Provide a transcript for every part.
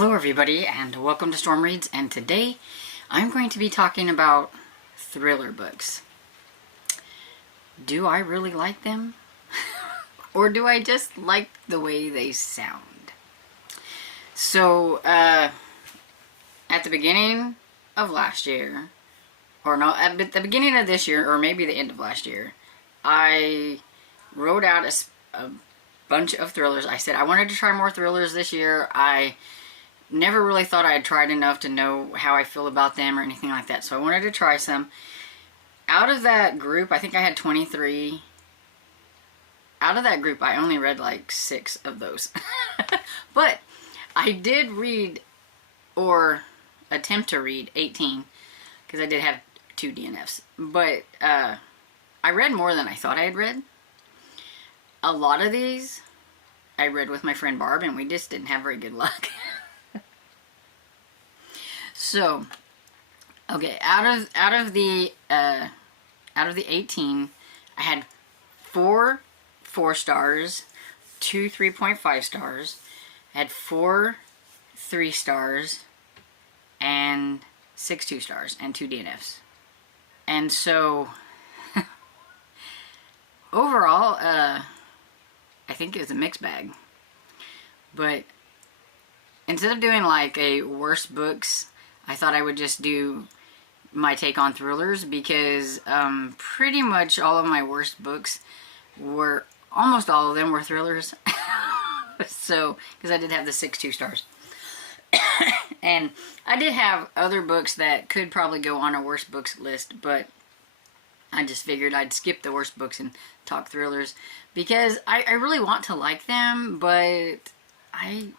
Hello everybody and welcome to Storm Reads, and today I'm going to be talking about thriller books. Do I really like them? Or do I just like the way they sound? So, at the beginning of last year, or no, at the beginning of this year, or maybe the end of last year, I wrote out a bunch of thrillers. I said I wanted to try more thrillers this year. I never really thought I had tried enough to know how I feel about them or anything like that. So I wanted to try some. Out of that group, I think I had 23. Out of that group, I only read like 6 of those. But I did read, or attempt to read, 18. Because I did have 2 DNFs. But I read more than I thought I had read. A lot of these I read with my friend Barb, and we just didn't have very good luck. So, okay, out of the 18, I had 4 4-stars, 2 3.5 stars, I had 4 3-stars, and 6 2-stars, and 2 DNFs. And so, overall, I think it was a mixed bag. But instead of doing like a worst books, I thought I would just do my take on thrillers, because pretty much all of my worst books were, almost all of them were thrillers. So, because I did have the 6 2-stars. And I did have other books that could probably go on a worst books list, but I just figured I'd skip the worst books and talk thrillers, because I really want to like them, but I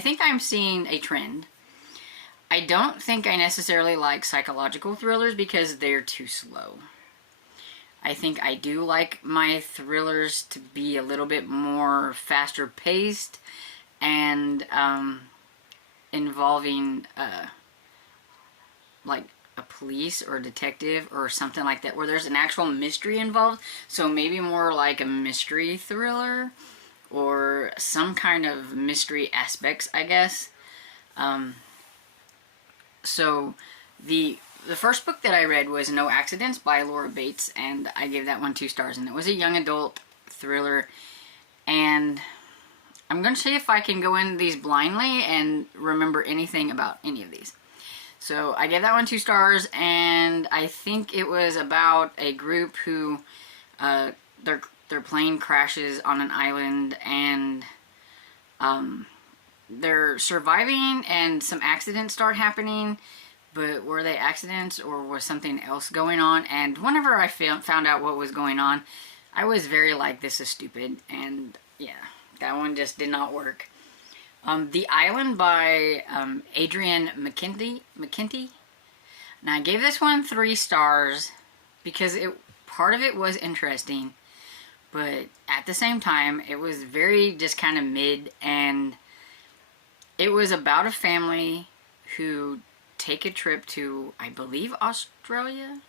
think I'm seeing a trend. I don't think I necessarily like psychological thrillers because they're too slow. I think I do like my thrillers to be a little bit more faster paced and involving like a police or a detective or something like that, where there's an actual mystery involved. So maybe more like a mystery thriller or some kind of mystery aspects, I guess. So the first book that I read was No Accidents by Laura Bates, and I gave that one 2 stars, and it was a young adult thriller. And I'm going to see if I can go into these blindly and remember anything about any of these. So I gave that one 2 stars, and I think it was about a group who their plane crashes on an island, and they're surviving, and some accidents start happening. But were they accidents or was something else going on? And whenever I found out what was going on, I was very like, this is stupid. And yeah, that one just did not work. The Island by Adrienne McKenty. Now I gave this one 3 stars because part of it was interesting, but at the same time it was very just kind of mid, and it was about a family who take a trip to, I believe, Australia,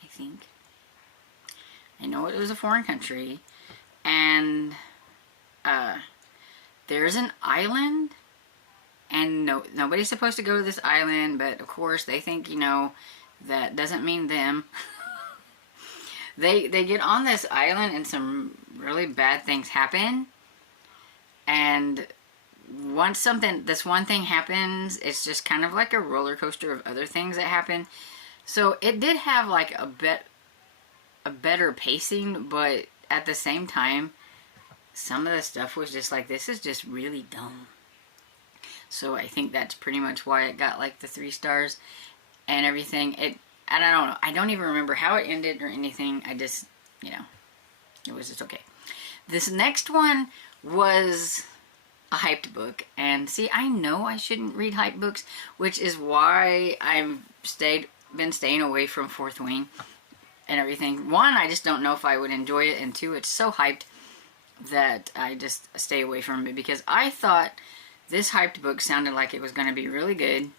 I think. I know it was a foreign country, and there's an island, and nobody's supposed to go to this island, but of course they think, that doesn't mean them. They get on this island and some really bad things happen, and once this one thing happens, it's just kind of like a roller coaster of other things that happen. So it did have like a better pacing, but at the same time, some of the stuff was just like, this is just really dumb. So I think that's pretty much why it got like the 3 stars and everything. And I don't know, I don't even remember how it ended or anything. I just, it was just okay. This next one was a hyped book, and see, I know I shouldn't read hyped books, which is why I've been staying away from Fourth Wing and everything. 1, I just don't know if I would enjoy it, and 2, it's so hyped that I just stay away from it, because I thought this hyped book sounded like it was going to be really good,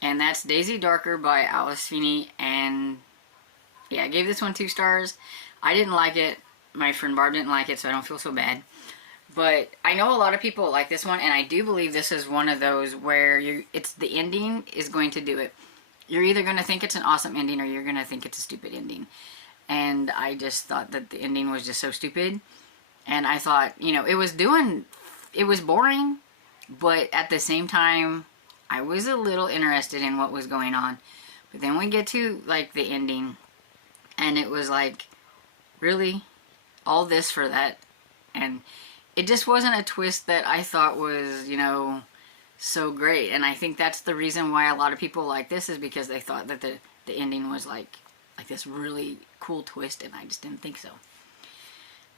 and that's Daisy Darker by Alice Feeney. And yeah, I gave this one 2 stars. I didn't like it, my friend Barb didn't like it, so I don't feel so bad. But I know a lot of people like this one, and I do believe this is one of those where it's the ending is going to do it. You're either going to think it's an awesome ending or you're going to think it's a stupid ending. And I just thought that the ending was just so stupid. And I thought, you know, it was boring, but at the same time, I was a little interested in what was going on. But then we get to, like, the ending, and it was like, really? All this for that? And it just wasn't a twist that I thought was, you know, so great. And I think that's the reason why a lot of people like this, is because they thought that the ending was like this really cool twist, and I just didn't think so.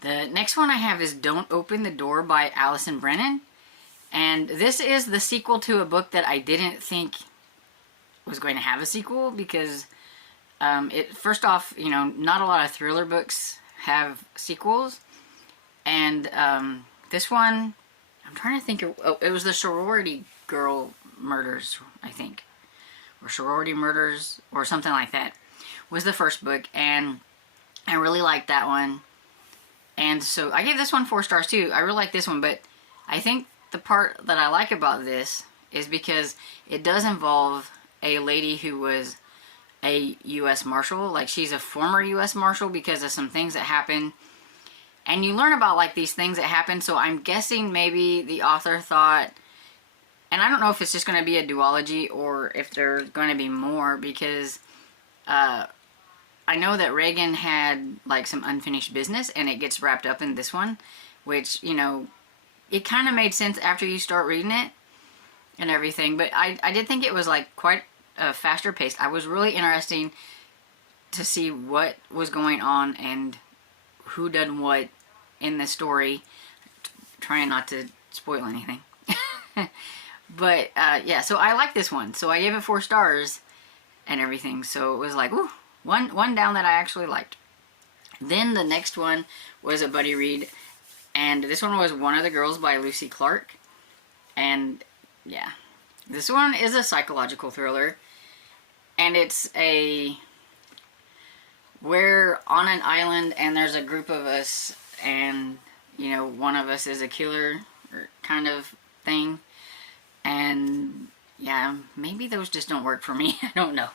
The next one I have is Don't Open the Door by Allison Brennan. And this is the sequel to a book that I didn't think was going to have a sequel, because first off, you know, not a lot of thriller books have sequels. And this one, I'm trying to think it was the Sorority Girl Murders, I think. Or Sorority Murders, or something like that, was the first book. And I really liked that one. And so I gave this one 4 stars too. I really like this one, but I think the part that I like about this is because it does involve a lady who was a U.S. Marshal. Like, she's a former U.S. Marshal because of some things that happened. And you learn about, like, these things that happen. So I'm guessing maybe the author thought, and I don't know if it's just going to be a duology or if there's going to be more, because I know that Reagan had, like, some unfinished business, and it gets wrapped up in this one, which, you know, it kind of made sense after you start reading it and everything. But I did think it was, like, quite faster paced. I was really interested to see what was going on and who done what in the story. Trying not to spoil anything. But, yeah, so I like this one. So I gave it 4 stars and everything. So it was like, ooh, one down that I actually liked. Then the next one was a buddy read. And this one was One of the Girls by Lucy Clark. And, yeah, this one is a psychological thriller. And it's we're on an island and there's a group of us, and, you know, one of us is a killer or kind of thing. And, yeah, maybe those just don't work for me. I don't know.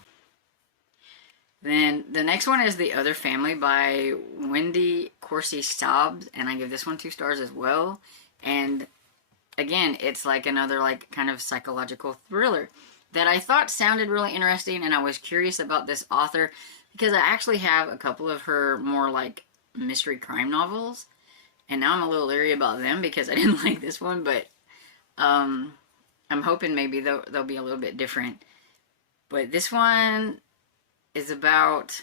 Then the next one is The Other Family by Wendy Corsi Staub, and I give this one 2 stars as well. And again, it's like another, like, kind of psychological thriller that I thought sounded really interesting, and I was curious about this author because I actually have a couple of her more, like, mystery crime novels, and now I'm a little leery about them because I didn't like this one. But I'm hoping maybe they'll be a little bit different. But this one is about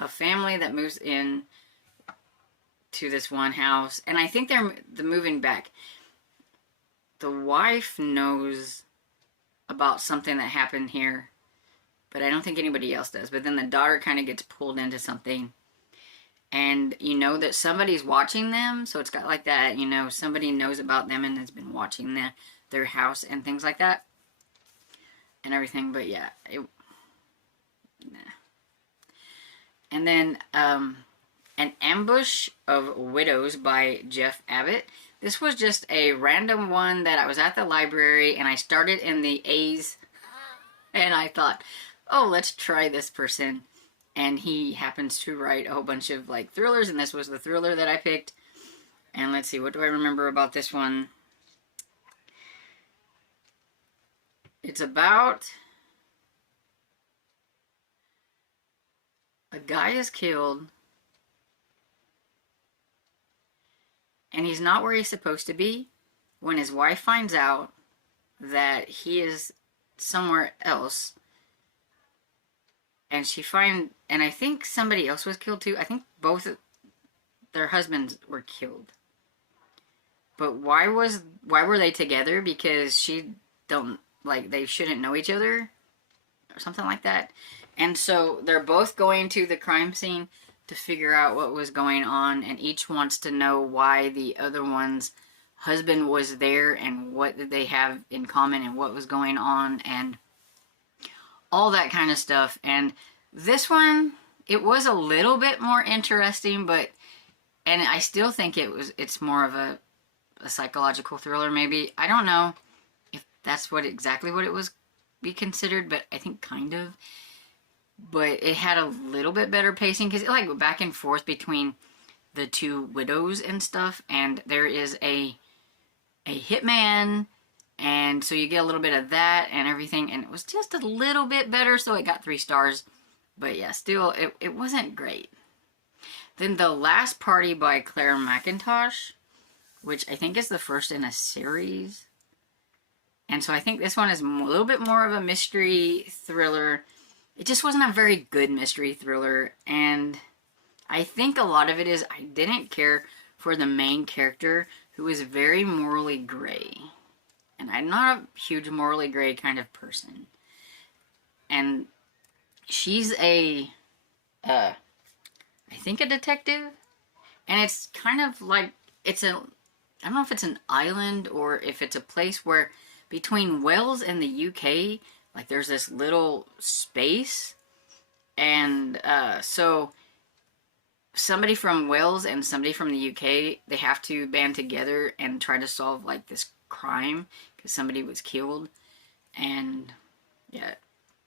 a family that moves in to this one house, and I think they're moving back. The wife knows about something that happened here, but I don't think anybody else does. But then the daughter kind of gets pulled into something, and you know that somebody's watching them, so it's got like that, you know, somebody knows about them and has been watching their house and things like that and everything. But yeah, nah. And then An Ambush of Widows by Jeff Abbott. This was just a random one that I was at the library, and I started in the A's, and I thought, oh, let's try this person. And he happens to write a whole bunch of, like, thrillers, and this was the thriller that I picked. And let's see, what do I remember about this one? It's about a guy is killed, and he's not where he's supposed to be when his wife finds out that he is somewhere else. And and I think somebody else was killed too. I think both their husbands were killed. But why were they together? Because they shouldn't know each other or something like that. And so they're both going to the crime scene to figure out what was going on, and each wants to know why the other one's husband was there and what did they have in common and what was going on and all that kind of stuff. And this one, it was a little bit more interesting, and I still think it's more of a a psychological thriller, maybe. I don't know if that's exactly what it was be considered, but I think kind of. But it had a little bit better pacing because it like went back and forth between the two widows and stuff, and there is a hitman, and so you get a little bit of that and everything, and it was just a little bit better, so it got 3 stars. But yeah, still, it wasn't great. Then The Last Party by Claire McIntosh, which I think is the first in a series. And so I think this one is a little bit more of a mystery thriller. It just wasn't a very good mystery thriller, and I think a lot of it is I didn't care for the main character, who is very morally gray. And I'm not a huge morally gray kind of person. And she's I think a detective, and it's kind of like, I don't know if it's an island or if it's a place where between Wales and the UK, like there's this little space, and so somebody from Wales and somebody from the UK, they have to band together and try to solve like this crime because somebody was killed. And yeah,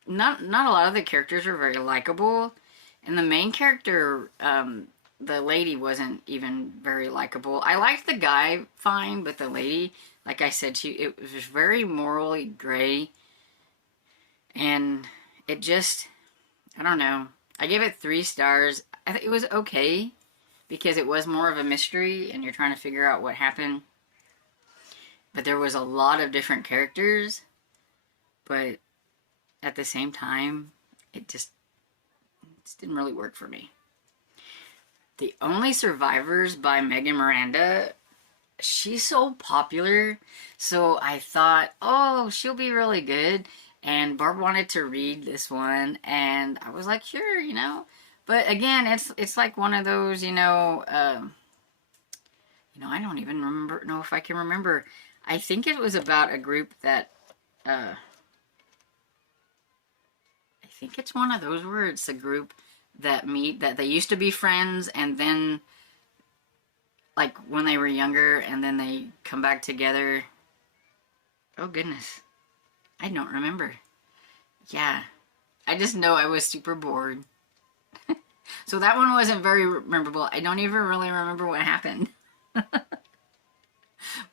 not a lot of the characters are very likable, and the main character, the lady, wasn't even very likable. I liked the guy fine, but the lady, like I said, it was very morally gray, and it just, I don't know. I gave it 3 stars. I think it was okay because it was more of a mystery and you're trying to figure out what happened. But there was a lot of different characters, but at the same time, it just didn't really work for me. The Only Survivors by Megan Miranda, she's so popular, so I thought, oh, she'll be really good. And Barb wanted to read this one, and I was like, sure, you know. But again, it's like one of those, I don't even know if I can remember. I think it was about a group that, I think it's one of those where it's a group that that they used to be friends, and then, like, when they were younger, and then they come back together. Oh, goodness. I don't remember. Yeah. I just know I was super bored. So that one wasn't very memorable. I don't even really remember what happened. But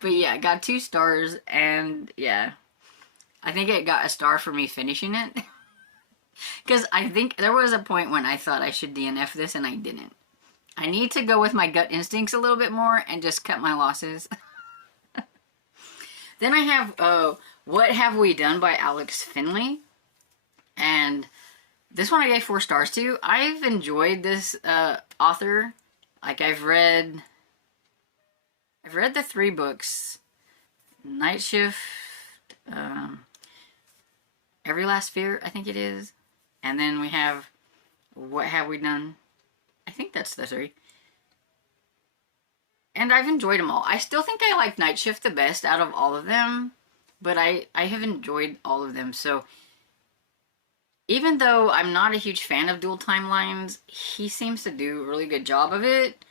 yeah, it got 2 stars, and yeah. I think it got a star for me finishing it. Because I think there was a point when I thought I should DNF this, and I didn't. I need to go with my gut instincts a little bit more and just cut my losses. Then I have What Have We Done by Alex Finley. And this one I gave 4 stars to. I've enjoyed this author. Like, I've read the 3 books. Night Shift, Every Last Fear, I think it is. And then we have What Have We Done? I think that's the 3. And I've enjoyed them all. I still think I like Night Shift the best out of all of them. But I have enjoyed all of them. So even though I'm not a huge fan of dual timelines, he seems to do a really good job of it.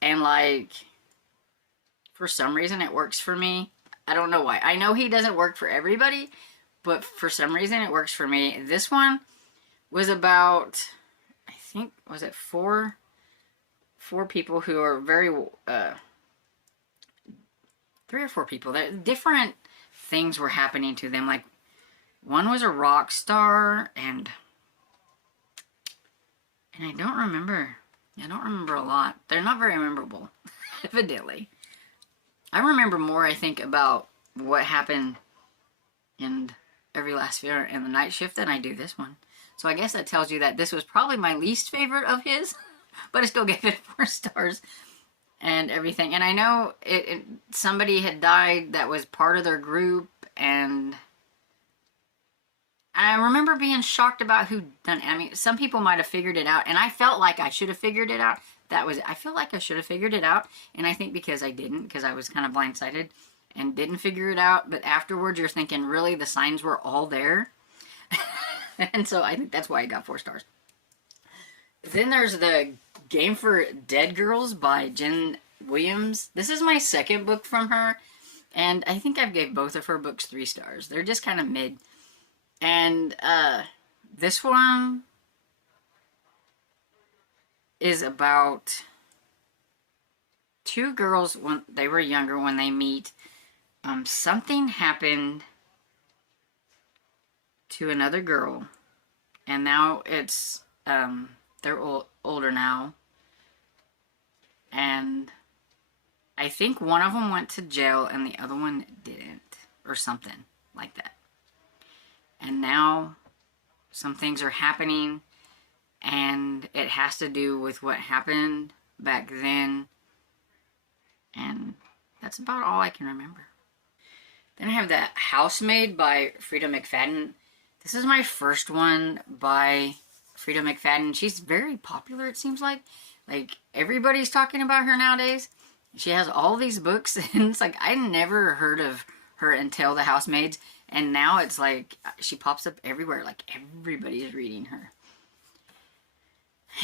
And like, for some reason it works for me. I don't know why. I know he doesn't work for everybody, but for some reason it works for me. This one was about, I think, was it 4 people who are very, 3 or 4 people. Different things were happening to them. Like, one was a rock star, and I don't remember. I don't remember a lot. They're not very memorable, evidently. I remember more, I think, about what happened in Every Last Fear and the Night Shift than I do this one. So I guess that tells you that this was probably my least favorite of his, but I still gave it 4 stars and everything. And I know somebody had died that was part of their group, and I remember being shocked about who done it. I mean, some people might have figured it out, and I felt like I should have figured it out. I feel like I should have figured it out, and I think because I didn't, because I was kind of blindsided and didn't figure it out, but afterwards you're thinking, really, the signs were all there? And so I think that's why I got 4 stars. Then there's the Game for Dead Girls by Jen Williams. This is my second book from her, and I think I've gave both of her books 3 stars. They're just kind of mid. And this one is about 2 girls when they were younger when they meet. Something happened to another girl, and now it's they're older now, and I think one of them went to jail and the other one didn't, or something like that. And now some things are happening, and it has to do with what happened back then, and that's about all I can remember. Then I have The Housemaid by Frida McFadden. This is my first one by Frida McFadden. She's very popular, it seems like. Like, everybody's talking about her nowadays. She has all these books, and it's like, I never heard of her until The Housemaids, and now it's like, she pops up everywhere. Like, everybody is reading her.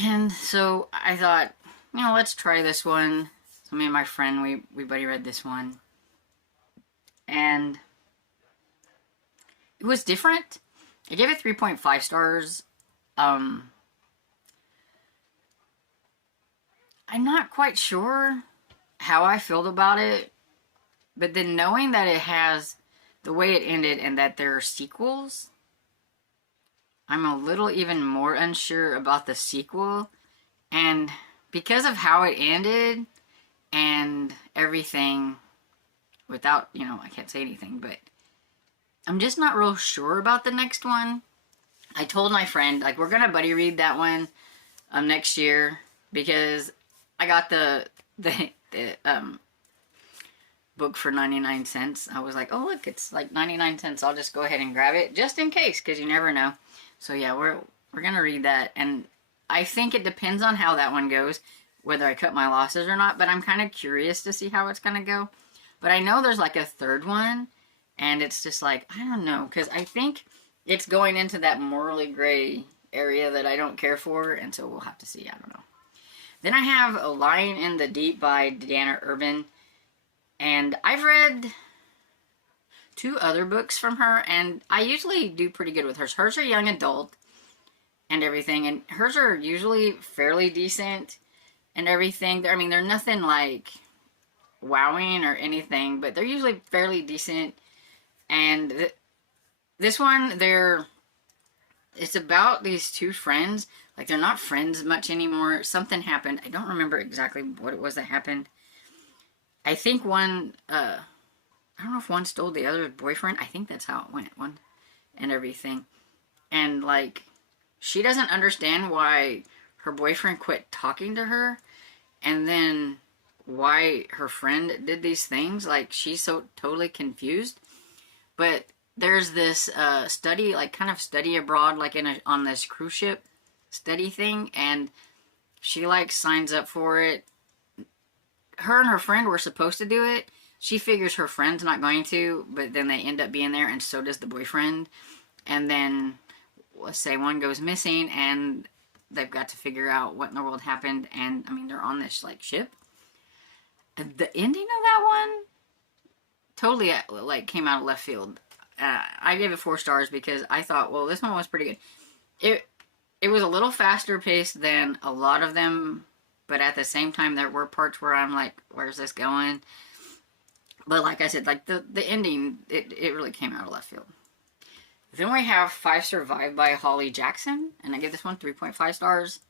And so I thought, you know, let's try this one. So me and my friend, we buddy read this one. And it was different. I gave it 3.5 stars. I'm not quite sure how I felt about it, but then knowing that it has the way it ended and that there are sequels, I'm a little even more unsure about the sequel. And because of how it ended and everything, without, you know, I can't say anything, but I'm just not real sure about the next one. I told my friend, like, we're gonna buddy read that one next year, because I got the book for 99 cents. I was like, oh look, it's like 99 cents. I'll just go ahead and grab it just in case, because you never know. So yeah, we're gonna read that, and I think it depends on how that one goes, whether I cut my losses or not, but I'm kind of curious to see how it's gonna go. But I know there's like a third one, and it's just like, I don't know, because I think it's going into that morally gray area that I don't care for, and so we'll have to see. I don't know. Then I have A Lion in the Deep by Deanna Urban, and I've read 2 other books from her, and I usually do pretty good with hers. Hers are young adult and everything, and hers are usually fairly decent and everything. I mean, they're nothing like wowing or anything, but they're usually fairly decent. And this one, it's about these 2 friends. Like, they're not friends much anymore. Something happened. I don't remember exactly what it was that happened. I think one, I don't know if one stole the other's boyfriend. I think that's how it went. One and everything. And, like, she doesn't understand why her boyfriend quit talking to her, and then why her friend did these things. Like, she's so totally confused. But there's this study, like, kind of study abroad, like on this cruise ship study thing, and she, like, signs up for it. Her and her friend were supposed to do it. She figures her friend's not going to, but then they end up being there, and so does the boyfriend. And then, let's say one goes missing, and they've got to figure out what in the world happened, and, I mean, they're on this, like, ship. The ending of that one totally, like, came out of left field. I gave it 4 stars because I thought, well, this one was pretty good. It was a little faster paced than a lot of them, but at the same time, there were parts where I'm like, where's this going? But like I said, like, the ending, it really came out of left field. Then we have Five Survive by Holly Jackson, and I give this one 3.5 stars.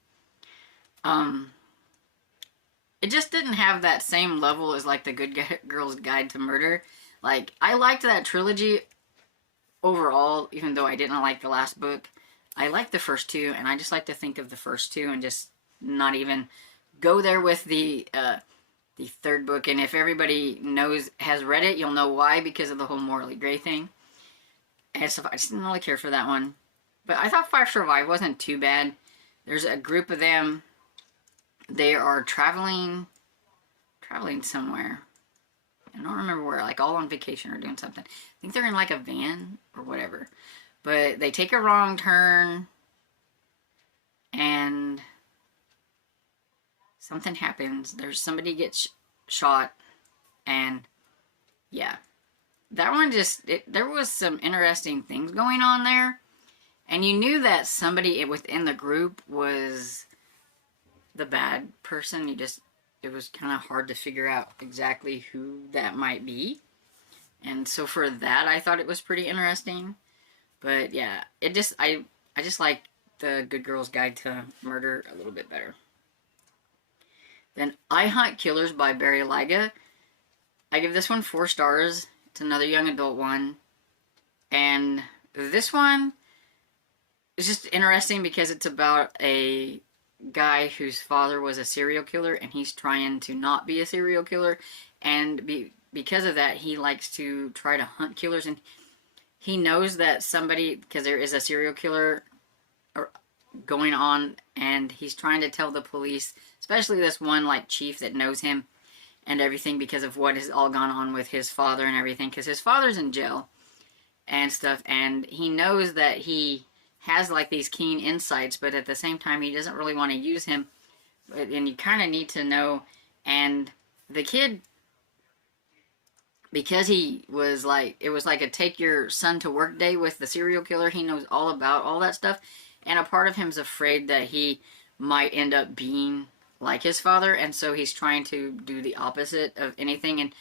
It just didn't have that same level as, like, The Good Girl's Guide to Murder. Like, I liked that trilogy overall, even though I didn't like the last book. I liked the first 2, and I just like to think of the first 2 and just not even go there with the 3rd book. And if everybody has read it, you'll know why, because of the whole morally gray thing. And so I just didn't really care for that one. But I thought Five Survive wasn't too bad. There's a group of them. They are traveling somewhere. I don't remember where, like, all on vacation or doing something. I think they're in, like, a van or whatever. But they take a wrong turn, and something happens. Somebody gets shot, and yeah, that one just, there was some interesting things going on there, and you knew that somebody within the group was the bad person. It was kind of hard to figure out exactly who that might be, and so for that, I thought it was pretty interesting. But yeah, I just like the Good Girl's Guide to Murder a little bit better. Then Ihun Killers by Barry Lyga. I give this one 4 stars. It's another young adult one. And this one is just interesting because it's about a guy whose father was a serial killer, and he's trying to not be a serial killer. And because of that, he likes to try to hunt killers. And he knows that somebody, because there is a serial killer going on, and he's trying to tell the police, especially this one like chief that knows him and everything, because of what has all gone on with his father and everything, because his father's in jail and stuff, and he knows that he has like these keen insights, but at the same time he doesn't really want to use him, and you kind of need to know. And the kid, because he was like, it was like a take your son to work day with the serial killer, he knows all about all that stuff, and a part of him's afraid that he might end up being like his father, and so he's trying to do the opposite of anything and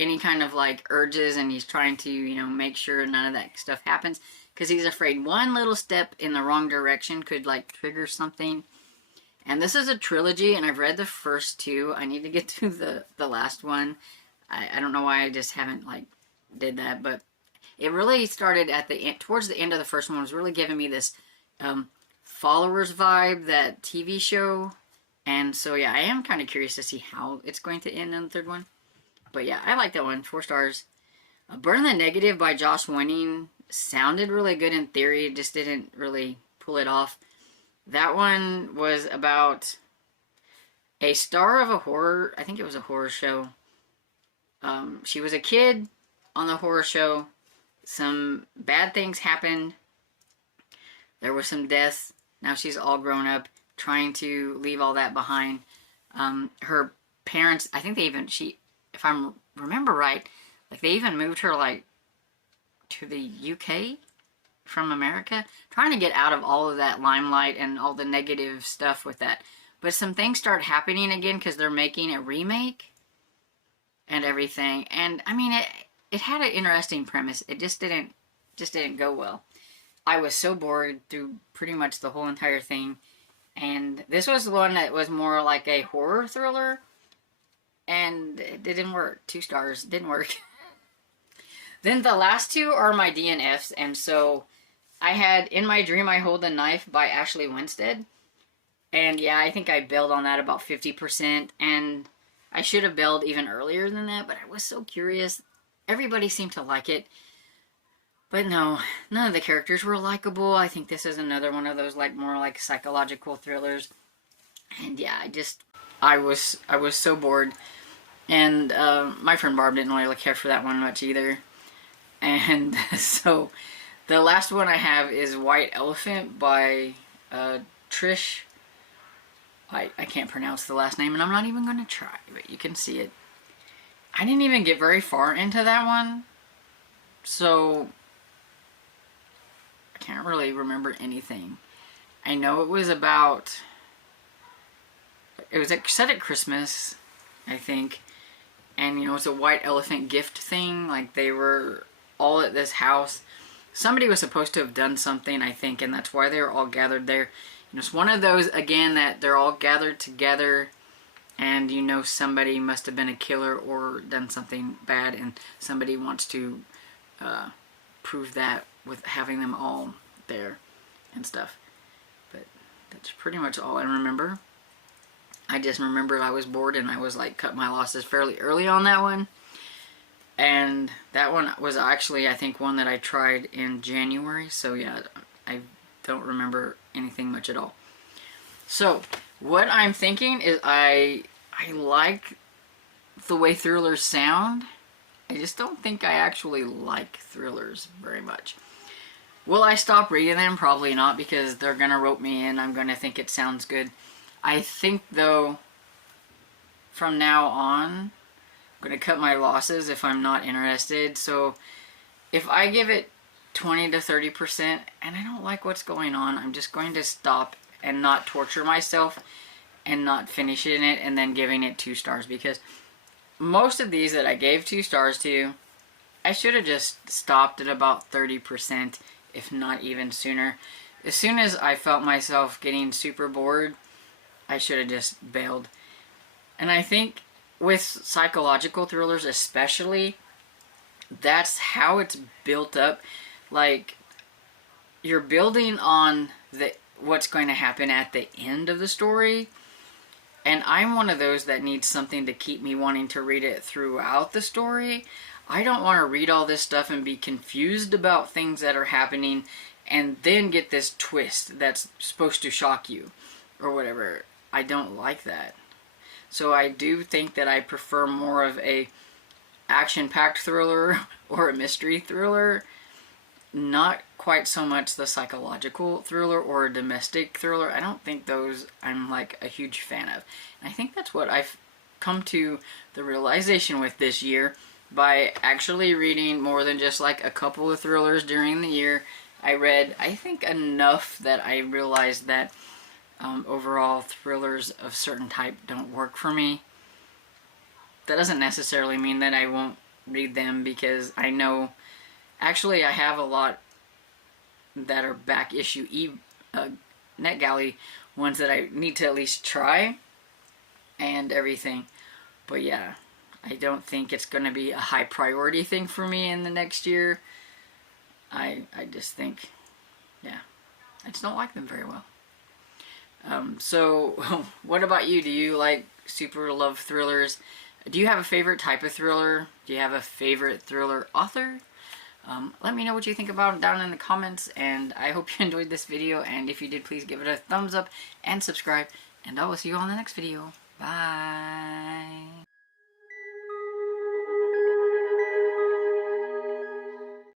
any kind of like urges, and he's trying to, you know, make sure none of that stuff happens, because he's afraid one little step in the wrong direction could like trigger something. And this is a trilogy, and I've read the first 2. I need to get to the last one. I don't know why I just haven't like did that, but it really started at the end, towards the end of the first one. It was really giving me this Followers vibe, that TV show. And so yeah, I am kind of curious to see how it's going to end in the third one. But yeah, I like that one. 4 stars. Burn the Negative by Josh Winning sounded really good in theory, just didn't really pull it off. That one was about a star of a horror, I think it was a horror show. She was a kid on the horror show. Some bad things happened. There were some deaths. Now she's all grown up, trying to leave all that behind. Her parents, I think they even, if I remember right, like they even moved her like to the UK from America, trying to get out of all of that limelight and all the negative stuff with that. But some things start happening again because they're making a remake and everything. And I mean, it had an interesting premise. It just didn't go well. I was so bored through pretty much the whole entire thing. And this was the one that was more like a horror thriller. And it didn't work. 2 stars. Didn't work. Then the last 2 are my DNFs. And so I had In My Dream I Hold the Knife by Ashley Winstead. And yeah, I think I bailed on that about 50%. And I should have bailed even earlier than that. But I was so curious. Everybody seemed to like it. But no, none of the characters were likable. I think this is another one of those like more like psychological thrillers. And yeah, I was so bored. And my friend Barb didn't really care for that one much either. And so the last one I have is White Elephant by Trish. I can't pronounce the last name, and I'm not even going to try, but you can see it. I didn't even get very far into that one. So I can't really remember anything. I know it was set at Christmas, I think. And, you know, it's a white elephant gift thing. Like, they were all at this house. Somebody was supposed to have done something, I think, and that's why they were all gathered there. You know, it's one of those, again, that they're all gathered together, and you know somebody must have been a killer or done something bad, and somebody wants to prove that with having them all there and stuff. But that's pretty much all I remember. I just remembered I was bored, and I was like, cut my losses fairly early on that one. And that one was actually, I think, one that I tried in January. So yeah, I don't remember anything much at all. So what I'm thinking is I like the way thrillers sound. I just don't think I actually like thrillers very much. Will I stop reading them? Probably not, because they're going to rope me in. I'm going to think it sounds good. I think, though, from now on, going to cut my losses if I'm not interested. So if I give it 20 to 30% and I don't like what's going on, I'm just going to stop and not torture myself and not finishing it and then giving it 2 stars, because most of these that I gave 2 stars to, I should have just stopped at about 30%, if not even sooner. As soon as I felt myself getting super bored, I should have just bailed. And I think with psychological thrillers especially, that's how it's built up. Like, you're building on what's going to happen at the end of the story. And I'm one of those that needs something to keep me wanting to read it throughout the story. I don't want to read all this stuff and be confused about things that are happening and then get this twist that's supposed to shock you or whatever. I don't like that. So I do think that I prefer more of a action-packed thriller or a mystery thriller, not quite so much the psychological thriller or a domestic thriller. I don't think those I'm like a huge fan of. And I think that's what I've come to the realization with this year by actually reading more than just like a couple of thrillers during the year. I read, I think, enough that I realized that overall thrillers of certain type don't work for me. That doesn't necessarily mean that I won't read them, because I know, actually I have a lot that are back issue NetGalley ones that I need to at least try and everything. But yeah, I don't think it's going to be a high priority thing for me in the next year. I just think, yeah, I just don't like them very well. So what about you? Do you like super love thrillers? Do you have a favorite type of thriller? Do you have a favorite thriller author? Let me know what you think about it down in the comments, and I hope you enjoyed this video, and if you did, please give it a thumbs up and subscribe, and I will see you on the next video. Bye!